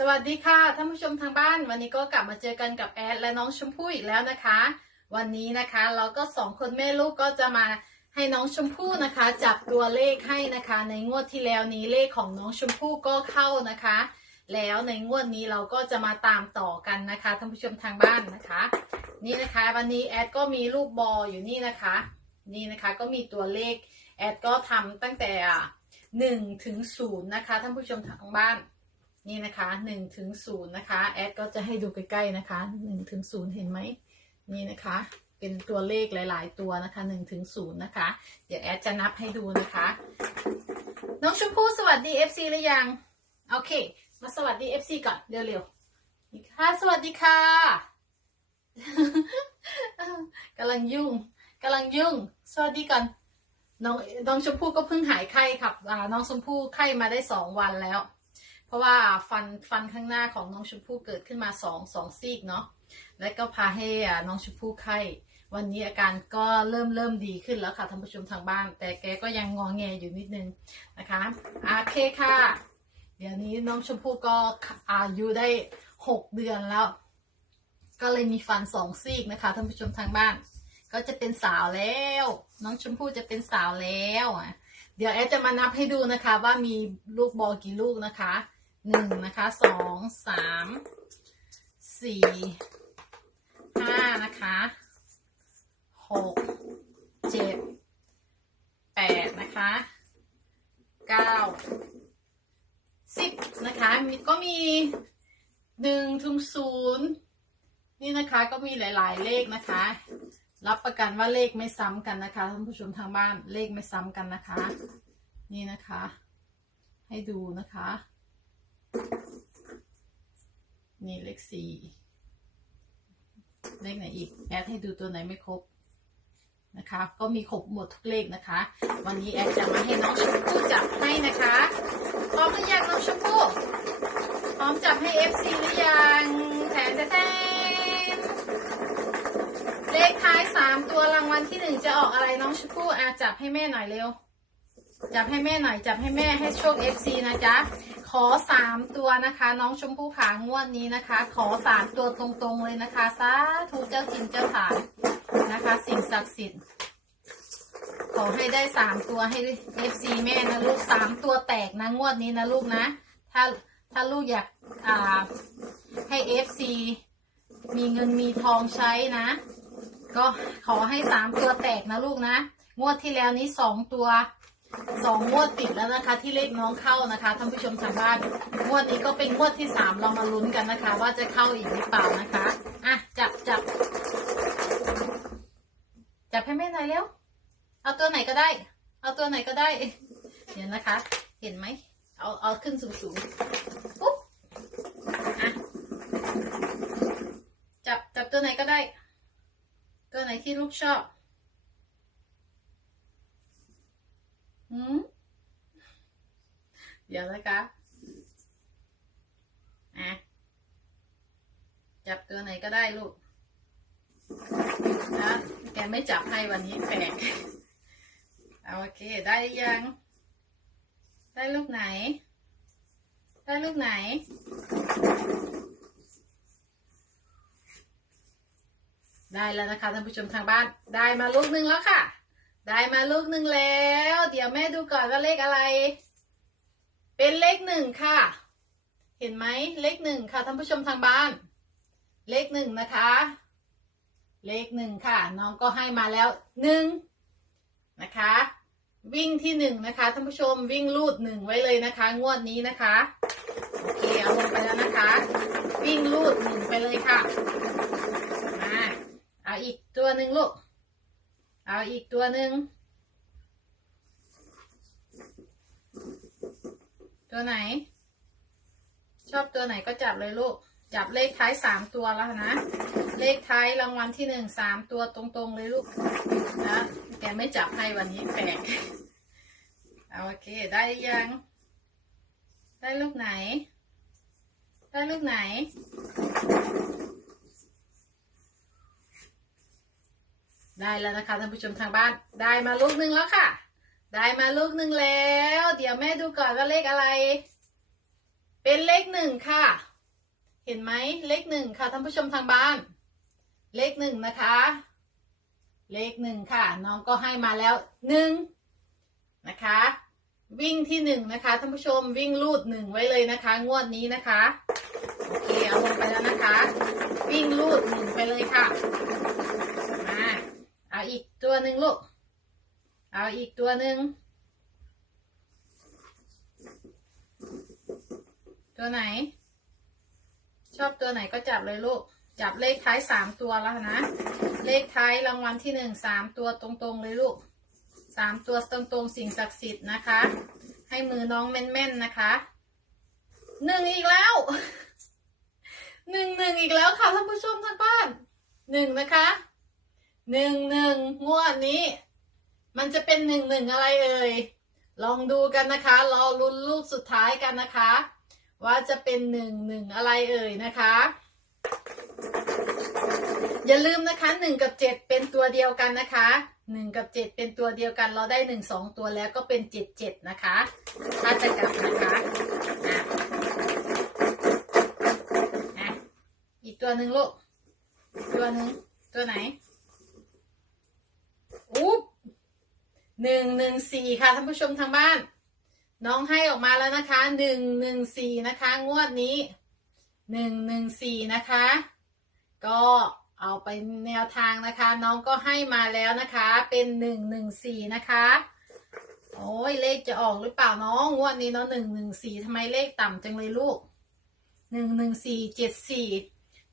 สวัสดีค่ะท่านผู้ชมทางบ้าน วันนี้ก็กลับมาเจอกันกับแอดและน้องชมพู่อีกแล้วนะคะ วันนี้นะคะเราก็สองคนแม่ลูกก็จะมาให้น้องชมพู่นะคะ จับตัวเลขให้นะคะ ในงวดที่แล้วนี้เลขของน้องชมพู่ก็เข้านะคะ แล้วในงวดนี้เราก็จะมาตามต่อกันนะคะท่านผู้ชมทางบ้านนะคะ นี่นะคะ วันนี้แอดก็มีลูกบอลอยู่นี่นะคะ นี่นะคะก็มีตัวเลขแอดก็ทำตั้งแต่หนึ่งถึงศูนย์นะคะท่านผู้ชมทางบ้าน นี่นะคะหนึ่งถึงศูนย์นะคะ แอดก็จะให้ดูใกล้ๆนะคะหนึ่งถึงศูนย์เห็นไหมนี่นะคะ เป็นตัวเลขหลาย ๆ ตัวนะคะหนึ่งถึงศูนย์นะคะ เดี๋ยวแอดจะนับให้ดูนะคะ น้องชมพู่สวัสดี FC หรือยัง โอเค มาสวัสดี FC ก่อนเร็วๆค่ะสวัสดีค่ะกำลังยุ่งกำลังยุ่ง สวัสดีก่อนน้องน้องชมพู่ก็เพิ่งหายไข้ครับน้องชมพู่ไข้มาได้สองวันแล้ว เพราะว่าฟันฟันข้างหน้าของน้องชมพู่เกิดขึ้นมาสองสองซีกเนาะแล้วก็พาให้น้องชมพู่ไข้วันนี้อาการก็เริ่มเริ่มดีขึ้นแล้วค่ะท่านผู้ชมทางบ้าน แต่แกก็ยังงอแงอยู่นิดนึงนะคะโอเคค่ะ เดี๋ยวนี้น้องชมพู่ก็อายุได้หกเดือนแล้ว ก็เลยมีฟันสองซีกนะคะท่านผู้ชมทางบ้าน ก็จะเป็นสาวแล้ว น้องชมพู่จะเป็นสาวแล้วอะเดี๋ยวแอดจะมานับให้ดูนะคะว่ามีลูกบอลกี่ลูกนะคะ หนึ่งนะคะสองสามสี่ห้านะคะหกเจ็ดแปดนะคะเก้าสิบนะคะมีก็มีหนึ่งถึงศูนย์นี่นะคะก็มีหลาย ๆ เลขนะคะ รับประกันว่าเลขไม่ซ้ำกันนะคะท่านผู้ชมทางบ้านเลขไม่ซ้ำกันนะคะ นี่นะคะ ให้ดูนะคะ นี่เลขสี่เลขไหนอีก แอดให้ดูตัวไหนไม่ครบนะคะ ก็มีครบหมดทุกเลขนะคะ วันนี้แอดจะมาให้น้องชมพู่จับให้นะคะพร้อมหรือยังน้องชมพู่พร้อมจับให้ FC หรือยังแทนแทนเลขท้ายสามตัวรางวัลที่หนึ่งจะออกอะไรน้องชมพู่อาจับให้แม่หน่อยเร็ว จับให้แม่หน่อยจับให้แม่ให้โชค FC นะจ๊ะ อสามตัวนะคะ น้องชมพู่ขางวดนี้นะคะ ขอสามตัวตรงๆเลยนะคะสาธุเจ้าจินเจ้าฐานนะคะ สิ่งศักดิ์สิทธิ์ขอให้ได้สามตัวให้ FC แม่นะลูกสามตัวแตกนะงวดนี้นะลูกนะ ถ้าถ้าลูกอยากอ่าให้ FC มีเงินมีทองใช้นะ ก็ขอให้สามตัวแตกนะลูกนะ งวดที่แล้วนี้สองตัว สองงวดติดแล้วนะคะ ที่เลขน้องเข้านะคะท่านผู้ชมทางบ้านงวดนี้ก็เป็นงวดที่สามเรามาลุ้นกันนะคะ ว่าจะเข้าอีกหรือเปล่านะคะอะจับจับจับให้แม่หน่อยเร็วเอาตัวไหนก็ได้ เอาตัวไหนก็ได้เดี๋ยวนะคะ เห็นไหมเอาเอาขึ้นสูงสูงๆปุ๊บอะจับจับตัวไหนก็ได้ ตัวไหนที่ลูกชอบ หืมเดี๋ยวนะคะอะจับตัวไหนก็ได้ลูกนะแกไม่จับให้วันนี้แปลกเอาโอเค ได้ยัง ได้ลูกไหน ได้ลูกไหน ได้แล้วนะคะท่านผู้ชมทางบ้าน ได้มาลูกหนึ่งแล้วค่ะ ได้มาลูกหนึ่งแล้ว เดี๋ยวแม่ดูก่อนว่าเลขอะไร เป็นเลขหนึ่งค่ะ เห็นไหมเลขหนึ่งค่ะท่านผู้ชมทางบ้าน เลขหนึ่งนะคะ เลขหนึ่งค่ะ น้องก็ให้มาแล้วหนึ่งนะคะ วิ่งที่หนึ่งนะคะท่านผู้ชมวิ่งลูดหนึ่งไว้เลยนะคะ งวดนี้นะคะโอเคเอาลงไปแล้วนะคะ วิ่งลูดหนึ่งไปเลยค่ะมาเอาอีกตัวหนึ่งลูก เอาอีกตัวหนึ่ง ตัวไหน ชอบตัวไหนก็จับเลยลูก จับเลขท้ายสามตัวแล้วนะ เลขท้ายรางวัลที่หนึ่งสามตัวตรงๆเลยลูกนะแกไม่จับให้วันนี้แปลกเอาโอเคได้ยัง ได้ลูกไหน ได้ลูกไหน ได้แล้วนะคะท่านผู้ชมทางบ้าน ได้มาลูกหนึ่งแล้วค่ะ ได้มาลูกหนึ่งแล้ว เดี๋ยวแม่ดูก่อนว่าเลขอะไร เป็นเลขหนึ่งค่ะ เห็นไหมเลขหนึ่งค่ะท่านผู้ชมทางบ้าน เลขหนึ่งนะคะ เลขหนึ่งค่ะ น้องก็ให้มาแล้วหนึ่งนะคะ วิ่งที่หนึ่งนะคะท่านผู้ชมวิ่งลูดหนึ่งไว้เลยนะคะ งวดนี้นะคะโอเคเอาลงไปแล้วนะคะ วิ่งลูดหนึ่งไปเลยค่ะ ตัวหนึ่งลูก เอาอีกตัวหนึ่ง ตัวไหน ชอบตัวไหนก็จับเลยลูก จับเลขท้ายสามตัวแล้วนะ เลขท้ายรางวัลที่หนึ่งสามตัวตรงๆเลยลูกสามตัวตรงๆสิ่งศักดิ์สิทธิ์นะคะ ให้มือน้องแม่นๆนะคะ หนึ่งอีกแล้ว หนึ่งหนึ่งอีกแล้วค่ะท่านผู้ชมทางบ้านหนึ่งนะคะ หนึ่งหนึ่งงวดนี้ มันจะเป็นหนึ่งหนึ่งอะไรเอ่ย ลองดูกันนะคะรอลุ้นลูกสุดท้ายกันนะคะ ว่าจะเป็นหนึ่งหนึ่งอะไรเอ่ยนะคะ อย่าลืมนะคะหนึ่งกับเจ็ดเป็นตัวเดียวกันนะคะหนึ่งกับเจ็ดเป็นตัวเดียวกัน เราได้หนึ่งสองตัวแล้วก็เป็นเจ็ดเจ็ดนะคะ ถ้าจะกลับนะคะอีกตัวหนึ่งลูก ตัวหนึ่งตัวไหน อุ๊บหนึ่งหนึ่งสี่ค่ะท่านผู้ชมทางบ้าน น้องให้ออกมาแล้วนะคะหนึ่งหนึ่งสี่นะคะ งวดนี้หนึ่งหนึ่งสี่นะคะ ก็เอาไปแนวทางนะคะ น้องก็ให้มาแล้วนะคะ เป็นหนึ่งหนึ่งสี่นะคะ โอ้ยเลขจะออกหรือเปล่าน้องงวดนี้เนาะหนึ่งหนึ่งสี่ทำไมเลขต่ำจังเลยลูกหนึ่งหนึ่งสี่เจ็ดสี่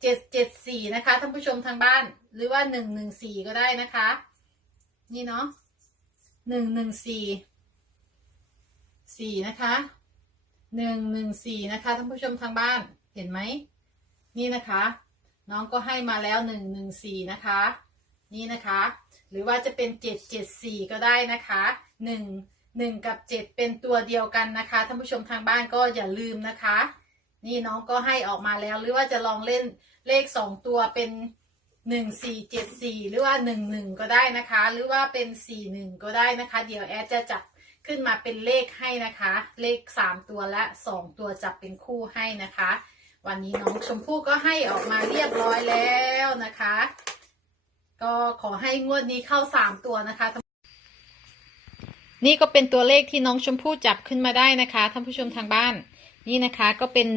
เจ็ดเจ็ดสี่นะคะท่านผู้ชมทางบ้านหรือว่าหนึ่งหนึ่งสี่ก็ได้นะคะ นี่เนาะหนึ่งหนึ่งสี่สี่นะคะหนึ่งหนึ่งสี่นะคะท่านผู้ชมทางบ้านเห็นไหมนี่นะคะ น้องก็ให้มาแล้วหนึ่งหนึ่งสี่นะคะ นี่นะคะ หรือว่าจะเป็นเจ็ดเจ็ดสี่ก็ได้นะคะหนึ่งหนึ่งกับเจ็ดเป็นตัวเดียวกันนะคะท่านผู้ชมทางบ้านก็อย่าลืมนะคะ นี่น้องก็ให้ออกมาแล้วหรือว่าจะลองเล่นเลขสองตัวเป็น หนึ่งสี่เจ็ดสี่หรือว่าหนึ่งหนึ่งก็ได้นะคะ หรือว่าเป็นสี่หนึ่งก็ได้นะคะ เดี๋ยวแอดจะจับขึ้นมาเป็นเลขให้นะคะ เลขสามตัวและสองตัวจับเป็นคู่ให้นะคะ วันนี้น้องชมพู่ก็ให้ออกมาเรียบร้อยแล้วนะคะ ก็ขอให้งวดนี้เข้าสามตัวนะคะ นี่ก็เป็นตัวเลขที่น้องชมพู่จับขึ้นมาได้นะคะท่านผู้ชมทางบ้าน นี่นะคะก็เป็น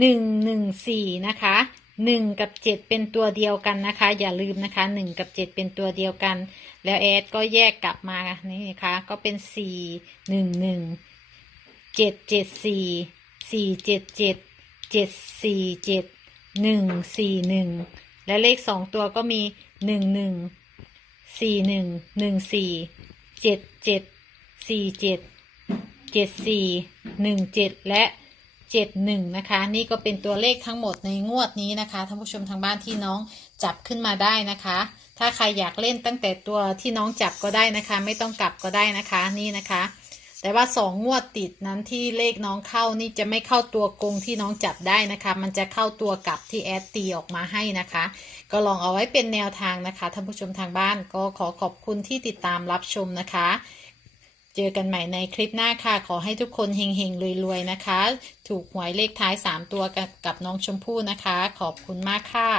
หนึ่งหนึ่งสี่นะคะ หนึ่งกับเจ็ดเป็นตัวเดียวกันนะคะ อย่าลืมนะคะหนึ่งกับเจ็ดเป็นตัวเดียวกัน แล้วแอดก็แยกกลับมานี่นะคะ ก็เป็นสี่หนึ่งหนึ่งเจ็ดเจ็ดสี่สี่เจ็ดเจ็ดเจ็ดสี่เจ็ดหนึ่งสี่หนึ่งและเลขสองตัวก็มีหนึ่งหนึ่งสี่หนึ่งหนึ่งสี่เจ็ดเจ็ดสี่เจ็ดเจ็ดสี่หนึ่งเจ็ดและ เจ็ดหนึ่งนะคะ นี่ก็เป็นตัวเลขทั้งหมดในงวดนี้นะคะท่านผู้ชมทางบ้านที่น้องจับขึ้นมาได้นะคะ ถ้าใครอยากเล่นตั้งแต่ตัวที่น้องจับก็ได้นะคะ ไม่ต้องกลับก็ได้นะคะนี่นะคะ แต่ว่าสองงวดติดนั้นที่เลขน้องเข้านี่จะไม่เข้าตัวกงที่น้องจับได้นะคะ มันจะเข้าตัวกลับที่แอดตีออกมาให้นะคะ ก็ลองเอาไว้เป็นแนวทางนะคะท่านผู้ชมทางบ้านก็ขอขอบคุณที่ติดตามรับชมนะคะ เจอกันใหม่ในคลิปหน้าค่ะ ขอให้ทุกคนเฮงๆรวยๆนะคะ ถูกหวยเลขท้าย 3 ตัวกับกับน้องชมพู่นะคะ ขอบคุณมากค่ะ